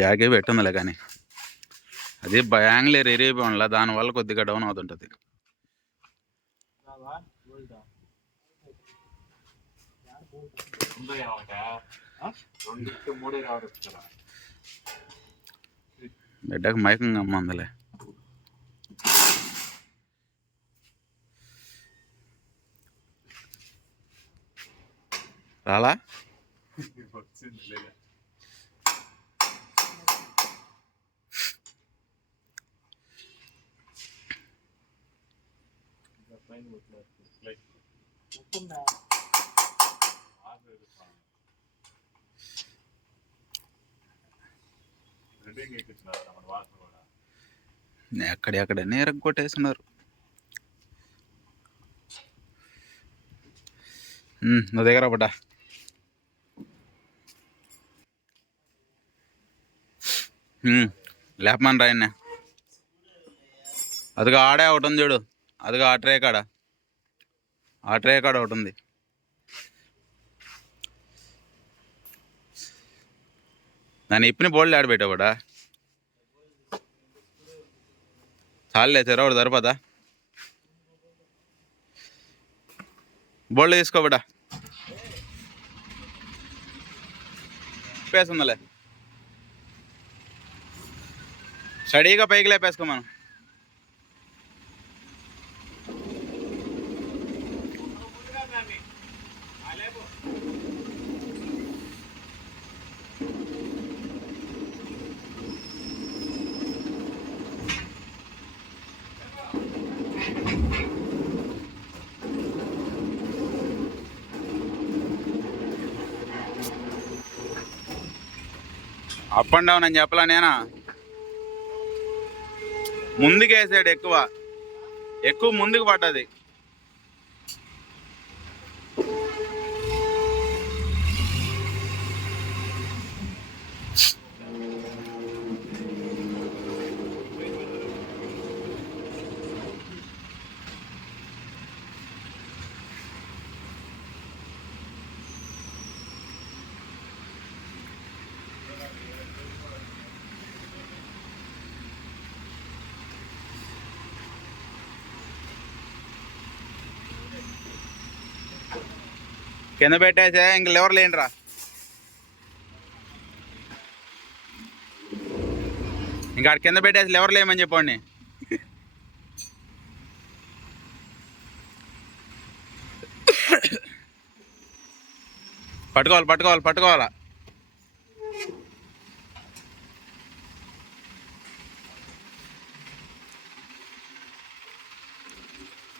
జాకే పెట్టుందిలే కానీ. అది బ్యాంగ్లేర్ ఎరిగిపోయినలా దానివల్ల కొద్దిగా డౌన్ అవుతుంటుంది. బిడ్డకు మైకం గమ్మందిలే రాలా? ఎక్కడెక్కడనే ఎరగొట్టేస్తున్నారు నువ్వు దగ్గర పడ్డా. లేపమని రాయన్న అదిగా ఆడే ఒకటి ఉంది చూడు. అదిగా ఆ ట్రే కాడ. ఆ ట్రే కాడ ఒకటి ఉంది. నన్ను ఇప్పిన బోళ్ళు ఆడబెట్టావుడా చాలే తెరవడు సరిపోదా? బోళ్ళు తీసుకోబడా పేసుందలే స్టడీగా పైకి లేపేసుకో మనం. అప్ అండ్ డౌన్ అని చెప్పలా నేనా? ముందుకేసాడు ఎక్కువ. ఎక్కువ ముందుకు పడ్డది. కింద పెట్టేసే ఇంక లివర్ లేండిరా ఇంకా అక్కడ కింద పెట్టేసి లివర్ లేమని చెప్పండి పట్టుకోవాలి పట్టుకోవాలి పట్టుకోవాలా?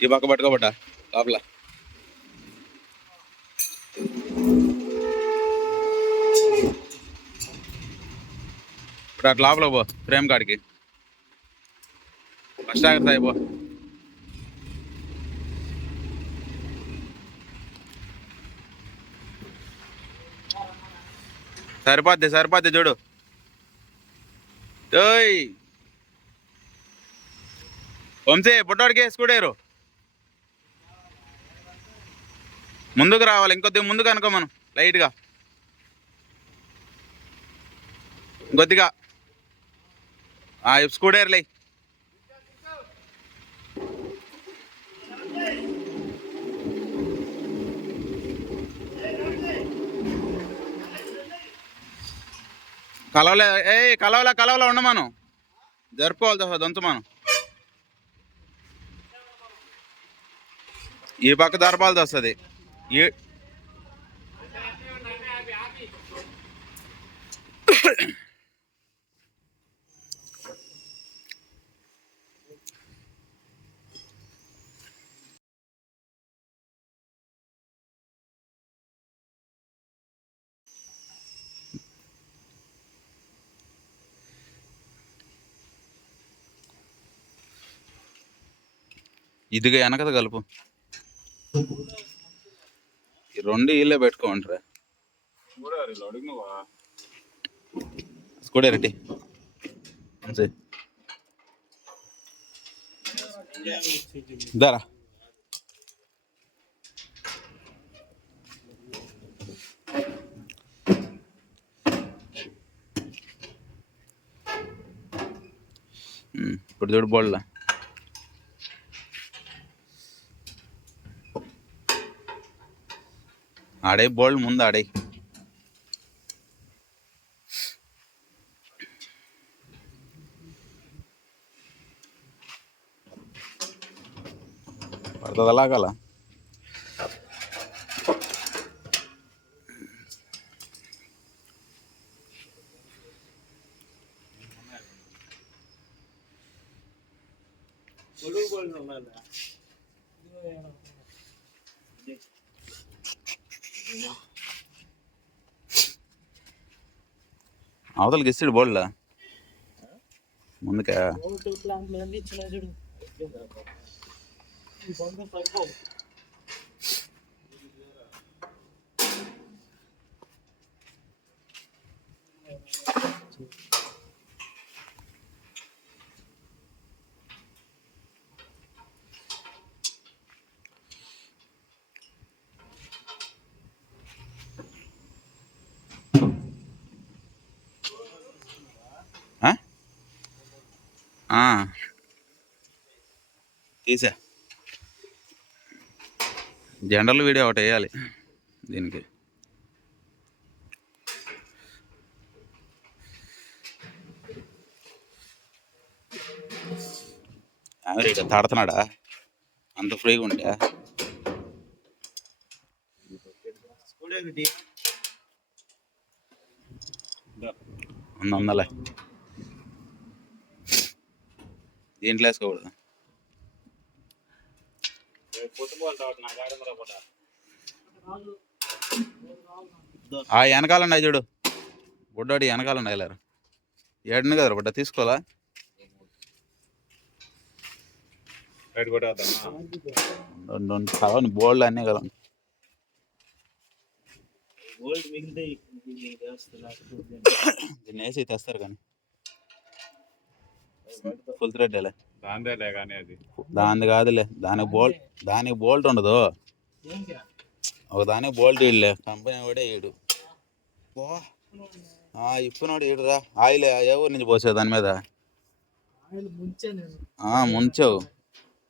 ఈ పక్క పట్టుకోబట్ట లోపల. ఇప్పుడు అటు లోపల పో ఫ్రేమ్ కాడికి. ఫస్ట్ ఆగర్ సాయి పో. సరిపోద్ది సరిపోద్ది చూడు. ఓయ్ వంశీ పుట్టోడికి స్కూటేరు ముందుకు రావాలి ఇంకొద్దిగా ముందుకు అనుకో మనం లైట్గా ఇంకొద్దిగా. స్కూటర్లే కలవలే ఏ కలవలే కలవలే ఉండమను జరుపుకోవాలి దొంత మనం ఈ పక్క దరపాలది వస్తుంది ఈ ఇదిగా వెనకది కలుపు. ఈ రెండు ఇల్లే పెట్టుకోమంటారా? కూడా రెడ్డి దారా ఇప్పుడు చూడు బోళ్ళ ఆడే బోల్డ్ ముందు ఆడే పడుతుంది అలాగల అవతలకి ఇస్తాడు బోల్డ్ ముందుకే ఆ? ఆ. తీసా జనరల్ వీడియో ఒకటి వేయాలి దీనికి. అమెరికా తాడుతున్నాడా? అంత ఫ్రీగా ఉంటే. వంద వందలే దీంట్లో వేసుకోకూడదు. ఆ వెనకాల ఉన్నాయి చూడు. బుడ్డోడి వెనకాల ఉన్నాయి లేరు? ఏడును కదా బుడ్డ? తీసుకోవాలా? కావాలి బోల్డ్ అన్నీ కదా. దీన్ని వేసి తెస్తారు కానీ. ఫుల్ థ్రెడ్ దాందేలే కానీ అది. దాని కాదులే దానికి బోల్ట్ దానికి బోల్ట్ ఉండదు. ఒక దానికి బోల్ట్ ఇల్లే కంపెనీ కూడా ఈడు ఇప్పునోడు ఈడురా ఆయిల్ ఏ ఊరి నుంచి పోసావు దాని మీద? ముంచే నేను. ఆ, ముంచావు.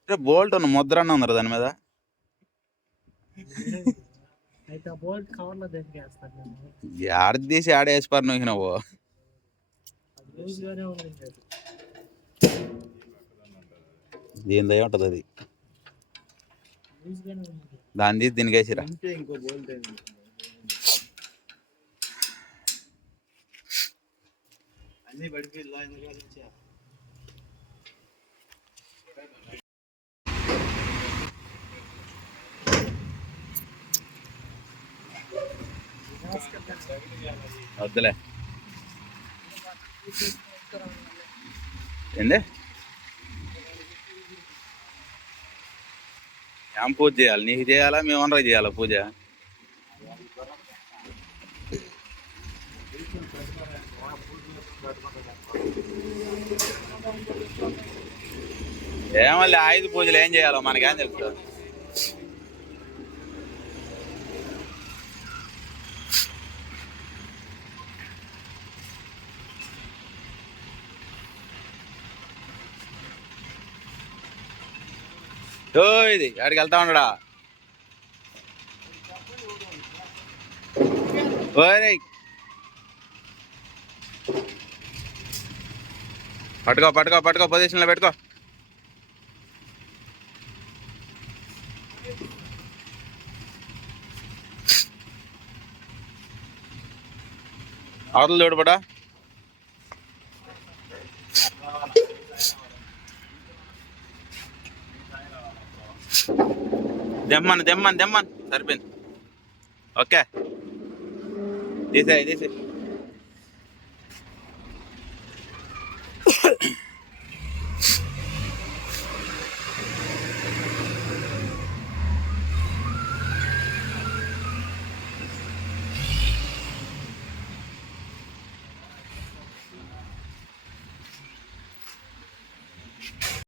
అంటే బోల్ట్ ఉన్న ముద్ర అన్న ఉందిరా దాని మీద? ఆడ తీసి ఆడ వేసిపారు నువ్వు? నువ్వు దయ ఉంటుంది అది. దాని దాన్ని తీసి దీనికి వేసిరా. వద్దులే. ఏందే? ఏం పూజ చేయాలి. నీకు చేయాలా? మేము ఓనర్ చేయాలా పూజ? ఏమల్లి ఆయుధ పూజలు ఏం చేయాలో మనకేం తెలుసు. ఓ ఇది ఆడికి వెళ్తా ఉండడా ఓయ్ పట్టుకో పట్టుకో పట్టుకో పొజిషన్లో పెట్టుకో. అవతల చూడబడా దెమ్మను దెమ్మను దెమ్మను. సరిపోయింది. ఓకే. తీసేయి తీసేయి.